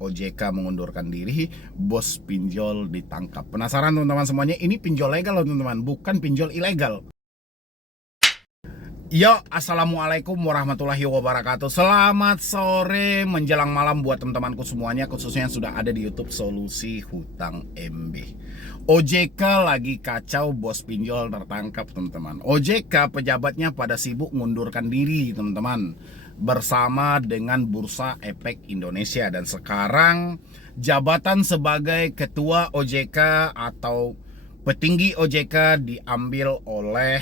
OJK mengundurkan diri, bos pinjol ditangkap. Penasaran teman-teman semuanya? Ini pinjol legal loh teman-teman, bukan pinjol ilegal. Yo, assalamualaikum warahmatullahi wabarakatuh. Selamat sore menjelang malam buat teman-temanku semuanya, khususnya yang sudah ada di YouTube Solusi Hutang MB. OJK lagi kacau, bos pinjol tertangkap teman-teman. OJK pejabatnya pada sibuk mengundurkan diri teman-teman, bersama dengan Bursa Efek Indonesia. Dan sekarang jabatan sebagai ketua OJK atau petinggi OJK diambil oleh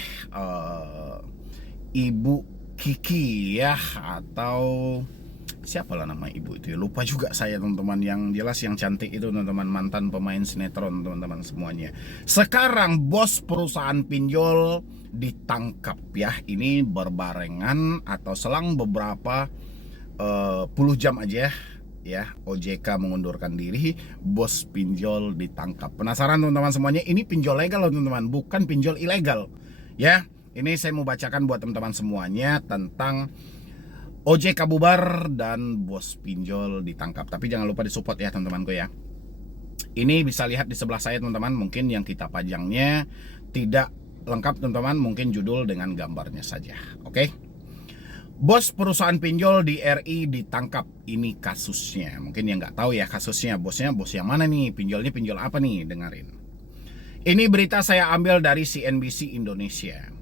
Ibu Kiki ya, atau siapa lah nama ibu itu ya, lupa juga saya teman-teman. Yang jelas yang cantik itu teman-teman, mantan pemain sinetron teman-teman semuanya. Sekarang bos perusahaan pinjol ditangkap ya. Ini berbarengan atau selang beberapa puluh jam aja ya, OJK mengundurkan diri, bos pinjol ditangkap. Penasaran teman-teman semuanya? Ini pinjol legal loh teman-teman, bukan pinjol ilegal ya. Ini saya mau bacakan buat teman-teman semuanya tentang OJK bubar dan bos pinjol ditangkap. Tapi jangan lupa disupport ya teman-temanku ya. Ini bisa lihat di sebelah saya teman-teman. Mungkin yang kita pajangnya tidak lengkap teman-teman, mungkin judul dengan gambarnya saja. Oke. Bos perusahaan pinjol di RI ditangkap. Ini kasusnya. Mungkin yang nggak tahu ya kasusnya, bosnya bos yang mana nih, pinjolnya pinjol apa nih, dengerin. Ini berita saya ambil dari CNBC Indonesia.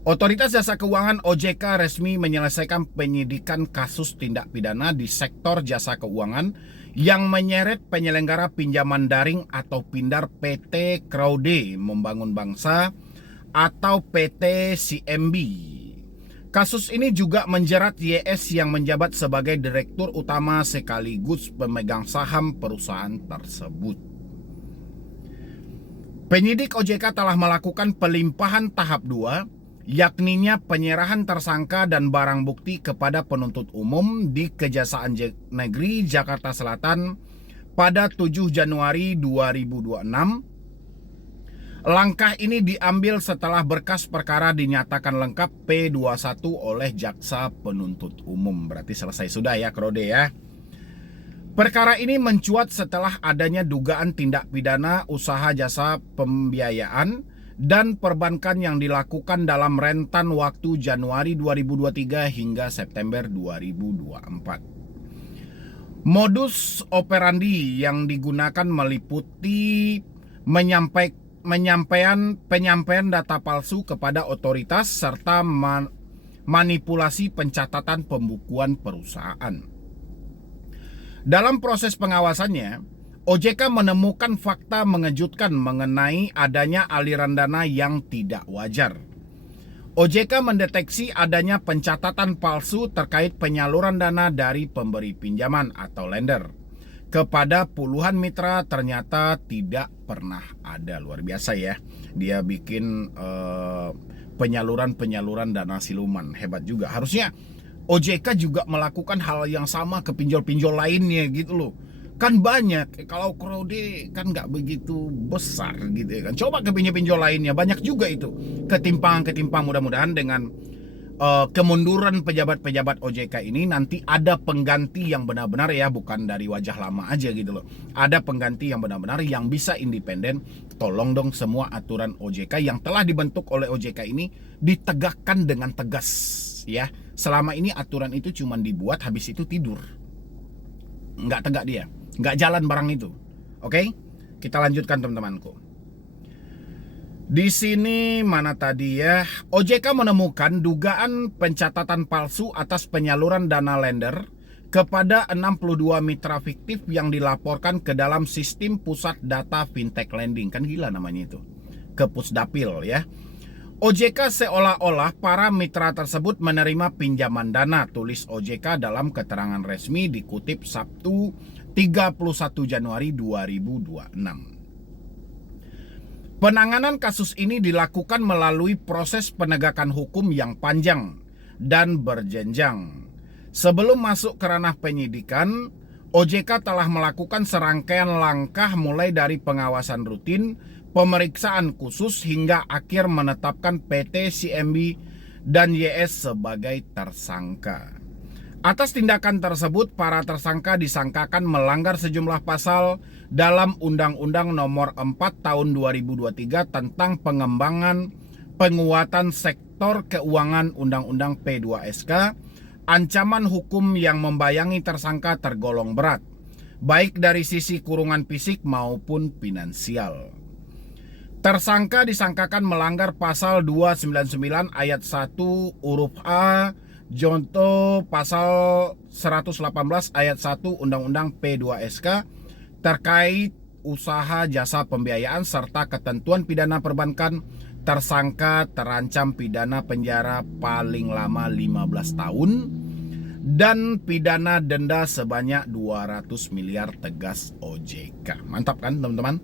Otoritas Jasa Keuangan OJK resmi menyelesaikan penyidikan kasus tindak pidana di sektor jasa keuangan yang menyeret penyelenggara pinjaman daring atau pindar PT Kraude Membangun Bangsa atau PT CMB. Kasus ini juga menjerat YS yang menjabat sebagai direktur utama sekaligus pemegang saham perusahaan tersebut. Penyidik OJK telah melakukan pelimpahan tahap 2, yakninya penyerahan tersangka dan barang bukti kepada penuntut umum di Kejaksaan Negeri Jakarta Selatan pada 7 Januari 2026. Langkah ini diambil setelah berkas perkara dinyatakan lengkap P21 oleh jaksa penuntut umum. Berarti selesai sudah ya Kraude ya. Perkara ini mencuat setelah adanya dugaan tindak pidana usaha jasa pembiayaan dan perbankan yang dilakukan dalam rentan waktu Januari 2023 hingga September 2024. Modus operandi yang digunakan meliputi penyampaian data palsu kepada otoritas serta manipulasi pencatatan pembukuan perusahaan. Dalam proses pengawasannya, OJK menemukan fakta mengejutkan mengenai adanya aliran dana yang tidak wajar. OJK mendeteksi adanya pencatatan palsu terkait penyaluran dana dari pemberi pinjaman atau lender kepada puluhan mitra, ternyata tidak pernah ada. Luar biasa ya, dia bikin penyaluran dana siluman, hebat juga. Harusnya OJK juga melakukan hal yang sama ke pinjol-pinjol lainnya gitu loh. Kan banyak, kalau Kraude kan nggak begitu besar gitu ya kan. Coba ke pinjol lainnya, banyak juga itu ketimpangan. Mudah-mudahan dengan kemunduran pejabat-pejabat OJK ini nanti ada pengganti yang benar-benar ya, bukan dari wajah lama aja gitu loh. Ada pengganti yang benar-benar yang bisa independen. Tolong dong semua aturan OJK yang telah dibentuk oleh OJK ini ditegakkan dengan tegas ya. Selama ini aturan itu cuma dibuat, habis itu tidur. Nggak tegak dia. Nggak jalan barang itu. Oke, kita lanjutkan teman-temanku. Di sini mana tadi ya? OJK menemukan dugaan pencatatan palsu atas penyaluran dana lender kepada 62 mitra fiktif yang dilaporkan ke dalam sistem pusat data fintech lending. Kan gila namanya itu, ke Pusdapil ya. OJK seolah-olah para mitra tersebut menerima pinjaman dana, tulis OJK dalam keterangan resmi dikutip Sabtu 31 Januari 2026. Penanganan kasus ini dilakukan melalui proses penegakan hukum yang panjang dan berjenjang. Sebelum masuk ke ranah penyidikan, OJK telah melakukan serangkaian langkah mulai dari pengawasan rutin, pemeriksaan khusus hingga akhir menetapkan PT CMB dan YS sebagai tersangka. Atas tindakan tersebut, para tersangka disangkakan melanggar sejumlah pasal dalam Undang-Undang Nomor 4 Tahun 2023 tentang pengembangan penguatan sektor keuangan Undang-Undang P2SK. Ancaman hukum yang membayangi tersangka tergolong berat, baik dari sisi kurungan fisik maupun finansial. Tersangka disangkakan melanggar pasal 299 ayat 1 huruf A Jonto pasal 118 ayat 1 Undang-Undang P2SK terkait usaha jasa pembiayaan serta ketentuan pidana perbankan. Tersangka terancam pidana penjara paling lama 15 tahun dan pidana denda sebanyak 200 miliar, tegas OJK. Mantap kan teman-teman?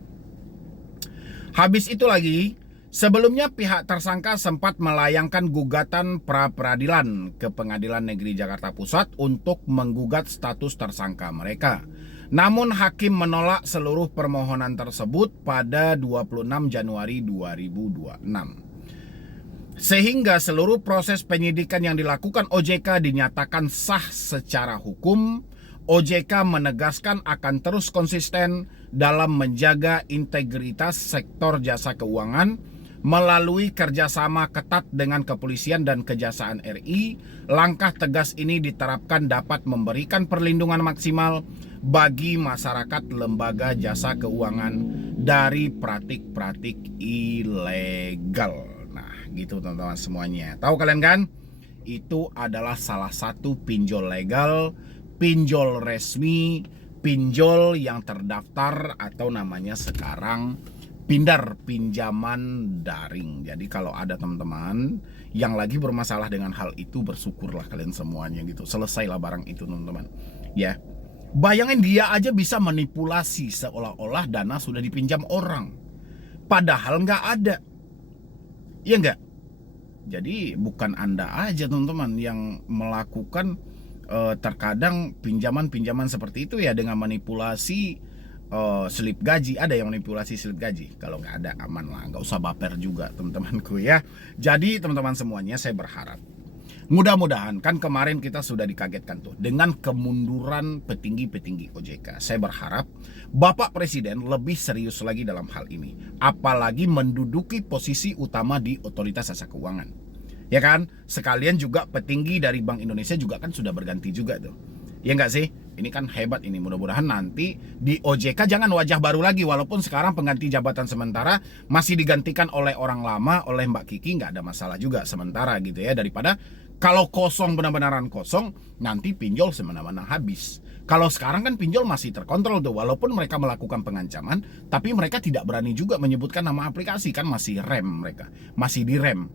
Habis itu lagi, sebelumnya pihak tersangka sempat melayangkan gugatan pra-peradilan ke Pengadilan Negeri Jakarta Pusat untuk menggugat status tersangka mereka. Namun hakim menolak seluruh permohonan tersebut pada 26 Januari 2026. Sehingga seluruh proses penyidikan yang dilakukan OJK dinyatakan sah secara hukum. OJK menegaskan akan terus konsisten dalam menjaga integritas sektor jasa keuangan melalui kerjasama ketat dengan kepolisian dan Kejaksaan RI. Langkah tegas ini diterapkan dapat memberikan perlindungan maksimal bagi masyarakat lembaga jasa keuangan dari praktik-praktik ilegal. Nah, gitu teman-teman semuanya. Tahu kalian kan? Itu adalah salah satu pinjol legal, pinjol resmi, pinjol yang terdaftar atau namanya sekarang Pindar, pinjaman daring. Jadi kalau ada teman-teman yang lagi bermasalah dengan hal itu, bersyukurlah kalian semuanya gitu. Selesailah barang itu teman-teman. Ya. Bayangin dia aja bisa manipulasi seolah-olah dana sudah dipinjam orang. Padahal nggak ada. Iya nggak? Jadi bukan Anda aja teman-teman yang melakukan terkadang pinjaman-pinjaman seperti itu ya dengan manipulasi slip gaji. Ada yang manipulasi slip gaji. Kalau nggak ada aman lah, nggak usah baper juga teman-temanku ya. Jadi teman-teman semuanya, saya berharap mudah-mudahan, kan kemarin kita sudah dikagetkan tuh dengan kemunduran petinggi-petinggi OJK. Saya berharap Bapak Presiden lebih serius lagi dalam hal ini, apalagi menduduki posisi utama di otoritas jasa keuangan. Ya kan? Sekalian juga petinggi dari Bank Indonesia juga kan sudah berganti juga tuh. Ya nggak sih? Ini kan hebat ini. Mudah-mudahan nanti di OJK jangan wajah baru lagi. Walaupun sekarang pengganti jabatan sementara masih digantikan oleh orang lama, oleh Mbak Kiki, nggak ada masalah juga sementara gitu ya. Daripada kalau kosong, benar-benaran kosong, nanti pinjol semena-mena habis. Kalau sekarang kan pinjol masih terkontrol tuh. Walaupun mereka melakukan pengancaman, tapi mereka tidak berani juga menyebutkan nama aplikasi. Kan masih rem mereka. Masih direm.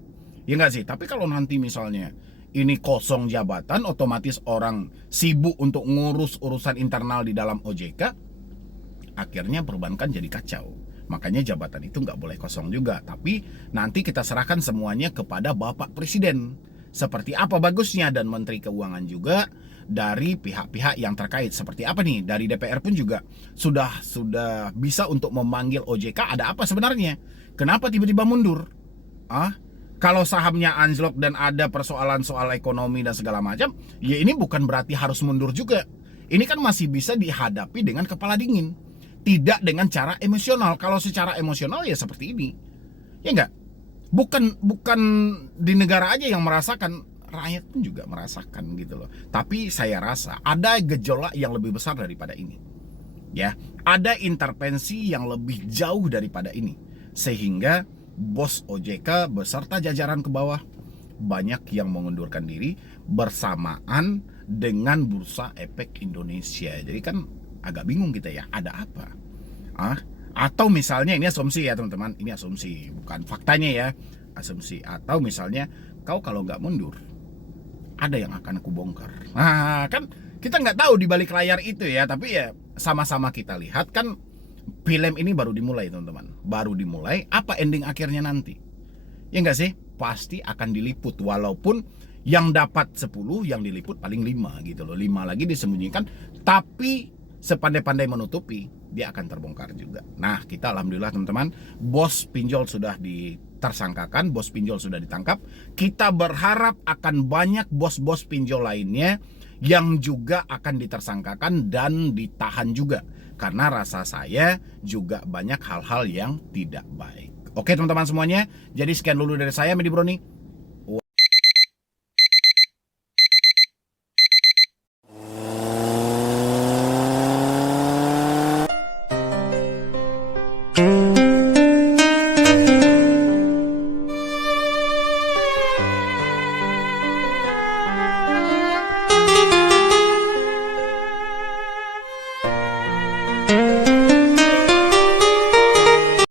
Ya nggak sih? Tapi kalau nanti misalnya ini kosong jabatan, otomatis orang sibuk untuk ngurus urusan internal di dalam OJK, akhirnya perbankan jadi kacau. Makanya jabatan itu nggak boleh kosong juga. Tapi nanti kita serahkan semuanya kepada Bapak Presiden. Seperti apa bagusnya, dan Menteri Keuangan juga dari pihak-pihak yang terkait. Seperti apa nih, dari DPR pun juga sudah bisa untuk memanggil OJK. Ada apa sebenarnya? Kenapa tiba-tiba mundur? Kalau sahamnya anjlok dan ada persoalan soal ekonomi dan segala macam, ya ini bukan berarti harus mundur juga. Ini kan masih bisa dihadapi dengan kepala dingin, tidak dengan cara emosional. Kalau secara emosional ya seperti ini, ya enggak? Bukan di negara aja yang merasakan, rakyat pun juga merasakan gitu loh. Tapi saya rasa ada gejolak yang lebih besar daripada ini. Ya, ada intervensi yang lebih jauh daripada ini, sehingga bos OJK beserta jajaran ke bawah banyak yang mengundurkan diri bersamaan dengan Bursa Efek Indonesia. Jadi kan agak bingung kita ya, ada apa? Atau misalnya, ini asumsi ya teman-teman, ini asumsi, bukan faktanya ya, asumsi. Atau misalnya kau kalau nggak mundur, ada yang akan aku bongkar. Nah kan kita nggak tahu di balik layar itu ya, tapi ya sama-sama kita lihat kan. Film ini baru dimulai teman-teman, baru dimulai. Apa ending akhirnya nanti? Ya enggak sih? Pasti akan diliput. Walaupun yang dapat 10, yang diliput paling 5 gitu loh. 5 lagi disembunyikan, tapi sepandai-pandai menutupi, dia akan terbongkar juga. Nah, kita alhamdulillah teman-teman, bos pinjol sudah ditersangkakan, bos pinjol sudah ditangkap. Kita berharap akan banyak bos-bos pinjol lainnya yang juga akan ditersangkakan dan ditahan juga. Karena rasa saya juga banyak hal-hal yang tidak baik. Oke teman-teman semuanya, jadi sekian dulu dari saya, Medi Broni.